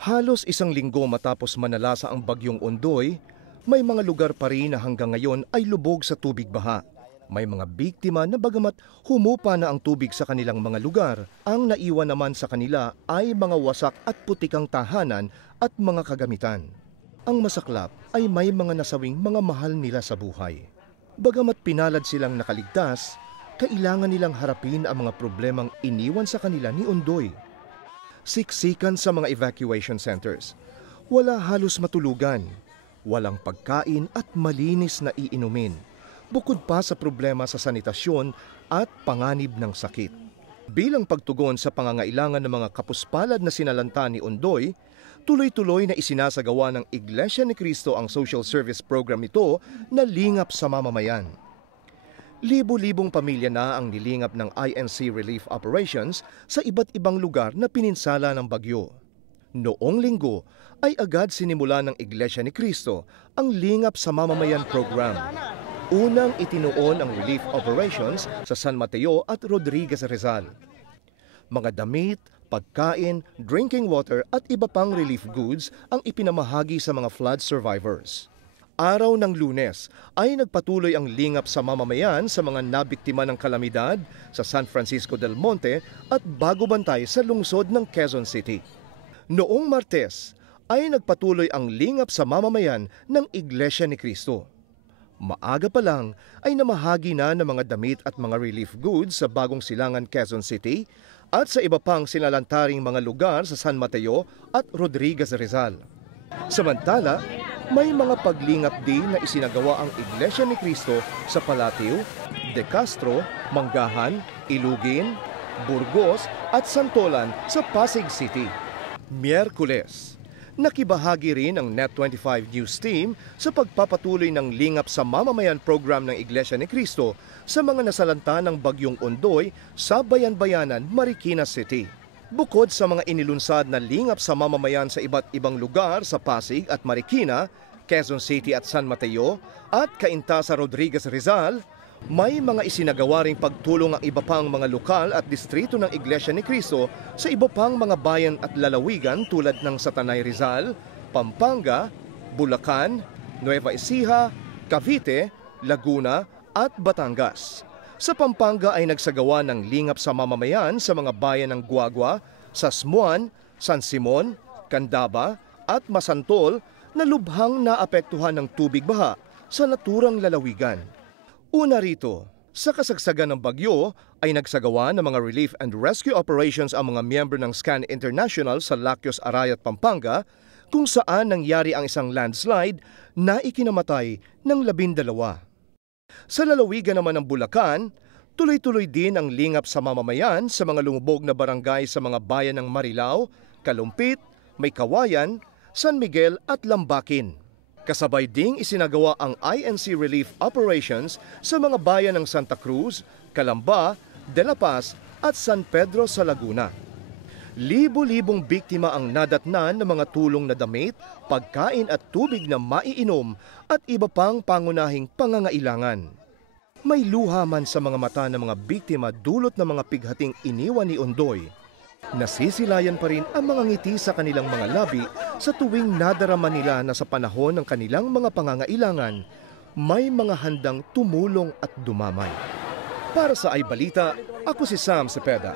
Halos isang linggo matapos manalasa ang bagyong Ondoy, may mga lugar pa rin na hanggang ngayon ay lubog sa tubig baha. May mga biktima na bagamat humupa na ang tubig sa kanilang mga lugar, ang naiwan naman sa kanila ay mga wasak at putikang tahanan at mga kagamitan. Ang masaklap ay may mga nasawing mga mahal nila sa buhay. Bagamat pinalad silang nakaligtas, kailangan nilang harapin ang mga problemang iniwan sa kanila ni Ondoy. Siksikan sa mga evacuation centers. Wala halos matulugan, walang pagkain at malinis na iinumin. Bukod pa sa problema sa sanitasyon at panganib ng sakit. Bilang pagtugon sa pangangailangan ng mga kapuspalad na sinalanta ni Ondoy, tuloy-tuloy na isinasagawa ng Iglesia ni Cristo ang social service program ito na lingap sa mamamayan. Libo-libong pamilya na ang nilingap ng INC Relief Operations sa iba't ibang lugar na pininsala ng bagyo. Noong linggo ay agad sinimula ng Iglesia ni Cristo ang lingap sa mamamayan program. Unang itinuon ang relief operations sa San Mateo at Rodriguez Rizal. Mga damit, pagkain, drinking water at iba pang relief goods ang ipinamahagi sa mga flood survivors. Araw ng Lunes ay nagpatuloy ang lingap sa mamamayan sa mga nabiktima ng kalamidad sa San Francisco del Monte at Bagubantay sa lungsod ng Quezon City. Noong Martes ay nagpatuloy ang lingap sa mamamayan ng Iglesia ni Cristo. Maaga pa lang ay namahagi na ng mga damit at mga relief goods sa Bagong Silangan, Quezon City at sa iba pang sinalantaring mga lugar sa San Mateo at Rodriguez Rizal. Samantala, may mga paglingap din na isinagawa ang Iglesia ni Cristo sa Palatio, De Castro, Manggahan, Ilugin, Burgos at Santolan sa Pasig City. Miyerkules, nakibahagi rin ang Net25 News Team sa pagpapatuloy ng lingap sa mamamayan program ng Iglesia ni Cristo sa mga nasalanta ng bagyong Ondoy sa Bayan-Bayanan, Marikina City. Bukod sa mga inilunsad na lingap sa mamamayan sa iba't ibang lugar sa Pasig at Marikina, Quezon City at San Mateo at Cainta sa Rodriguez Rizal, may mga isinagawa ring pagtulong ang iba pang mga lokal at distrito ng Iglesia ni Cristo sa iba pang mga bayan at lalawigan tulad ng Satanay Rizal, Pampanga, Bulacan, Nueva Ecija, Cavite, Laguna at Batangas. Sa Pampanga ay nagsagawa ng lingap sa mamamayan sa mga bayan ng Guagua, Sasmuan, San Simon, Candaba at Masantol na lubhang naapektuhan ng tubig baha sa naturang lalawigan. Una rito, sa kasagsagan ng bagyo ay nagsagawa ng mga relief and rescue operations ang mga miyembro ng SCAN International sa Laquios, Arayat, Pampanga kung saan nangyari ang isang landslide na ikinamatay ng 12. Sa lalawigan naman ng Bulacan, tuloy-tuloy din ang lingap sa mamamayan sa mga lumubog na barangay sa mga bayan ng Marilao, Kalumpit, Maykawayan, San Miguel at Lambakin. Kasabay ding isinagawa ang INC Relief Operations sa mga bayan ng Santa Cruz, Calamba, De La Paz at San Pedro sa Laguna. Libo-libong biktima ang nadatnan ng mga tulong na damit, pagkain at tubig na maiinom at iba pang pangunahing pangangailangan. May luha man sa mga mata ng mga biktima dulot ng mga pighating iniwan ni Ondoy. Nasisilayan pa rin ang mga ngiti sa kanilang mga labi sa tuwing nadarama nila na sa panahon ng kanilang mga pangangailangan, may mga handang tumulong at dumamay. Para sa iBalita, ako si Sam Cepeda.